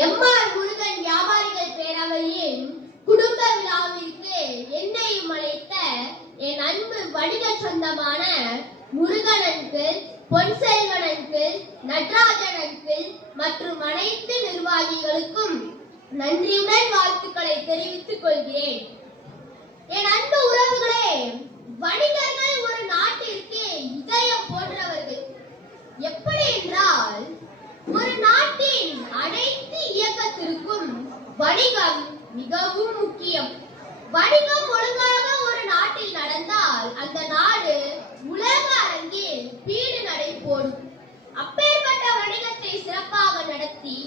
MR Murugan வியாபாரிகள் பேரவையின் குடும்ப விழாவிற்கு என்னையும் அழைத்த என் அன்பு வணிக சொந்தமான Murugan uncle, Ponselvan uncle, Natarajan uncle மற்றும் அனைத்து நிர்வாகிகளுக்கும் நன்றியுடன் வாழ்த்துக்களை தெரிவித்துக் கொள்கிறேன். என் அன்பு உறவுகளே, வணிகர்கள் ஒரு நாட்டிற்கு இதயம் போன்றவர்கள். எப்படி என்றால், ஒரு நாட்டின் அனைத்து இயக்கத்திற்கும் வணிகம் மிகவும் முக்கியம். வணிகம் ஒழுங்காக ஒரு நாட்டில் நடந்தால் அந்த நாடு உலக அரங்கில் பீடு நடை போடும். அப்பேற்பட்ட வணிகத்தை சிறப்பாக நடத்தி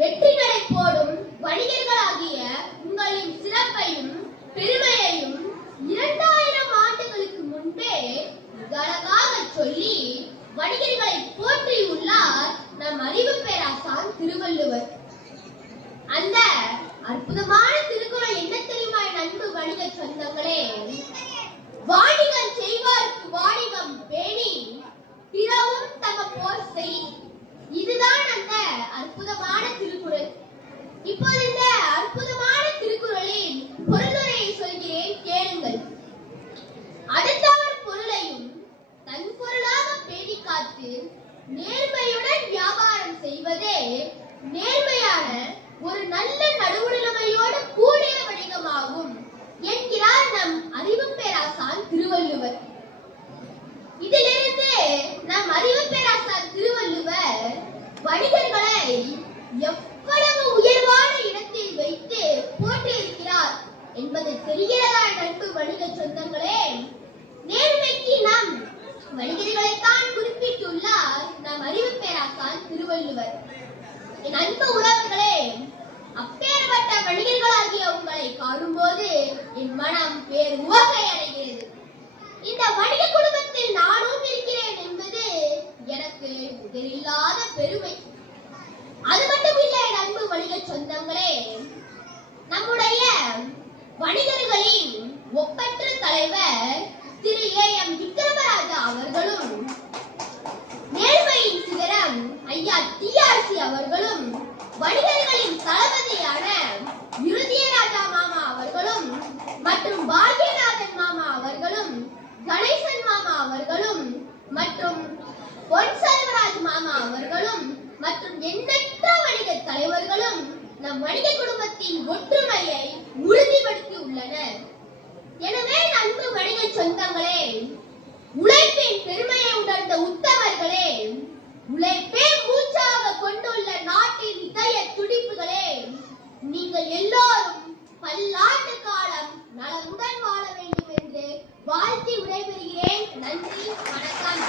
வெற்றி நடை போடும் வணிகர்களாகிய உங்களின் சிறப்பையும் பெருமையையும் 2000 ஆண்டுகளுக்கு முன்பே அழகாக சொல்லி வணிகர்களை போற்றியுள்ளார் நம் அறிவு பேராசான் திருவள்ளுவர். அந்த அற்புதமான திருக்குறள் என்ன தெரியுமா என் அன்பு வணிக சொந்தங்களே? வாணிகம் செய்வார்க்கு வாணிகம் பேணி பிறவும் தம போர் செய். இதுதான் அந்த அற்புதமான திருக்குறள். இப்போது இந்த அற்புதமான திருக்குறளின் பொருளுரையை சொல்கிறேன், கேளுங்கள். அடுத்தவர் பொருளையும் தன் பொருளாக பேணி காத்து நேர்மையுடன் வியாபாரம் செய்வதே நேர்மையான ஒரு நல்ல நடுவுநிலைமையோடு கூடிய வணிகமாகும் என்கிறார் நம் அறிவு பேராசான் திருவள்ளுவர். இதிலிருந்து நம் அறிவு பேராசான் திருவள்ளுவர் வணிகர்களை எவ்வளவு உயர்வான இடத்தில் வைத்து போட்டிருக்கிறார் என்பது தெரிகிறதா நட்பு வணிக சொந்தங்களே? நேர்மைக்கு நம் வணிகர்களைத்தான் குறிப்பிட்டுள்ளார் நம் அறிவு பேராசான் திருவள்ளுவர். என் அன்பு உறவுகளே, அப்பேற்பட்ட வணிகர்களாகிய உங்களை காணும்போது என் மனம் பேர் உவகை அடைகிறது. இந்த வணிக குடும்பத்தில் நானும் இருக்கிறேன் என்பது எனக்கு நிகரில்லாத பெருமை. அது மட்டும் இல்லை என் அன்பு வணிக சொந்தங்களே, நம்முடைய வணிகர்களின் ஒப்பற்ற தலைவர் திரு A.M. விக்ரமராஜா அவர்களும், நேர்மையின் சிகரம் ஐயா TRC அவர்களும், வணிகர்களின் தளபதியான இருதயராஜா மாமா அவர்களும் மற்றும் பாக்யநாதன் மாமா அவர்களும், கணேசன் மாமா அவர்களும் மற்றும் பொன்செல்வராஜ் மாமா அவர்களும் மற்றும் எண்ணற்ற வணிக தலைவர்களும் நம் வணிக குடும்பத்தின் ஒற்றுமையை உறுதிப்படுத்தி உள்ளனர். எனவே அன்பு வணிக சொந்தங்களே, உழைப்பின் பெருமையை உணர்ந்த உத்தமர்களே, உழைப்பே மூச்சாக கொண்டுள்ள நாட்டின் இதய துடிப்புகளே, நீங்கள் எல்லோரும் பல்லாண்டு காலம் நலமுடன் வாழ வேண்டும் என்று வாழ்த்தி விடைபெறுகிறேன். நன்றி, வணக்கம்.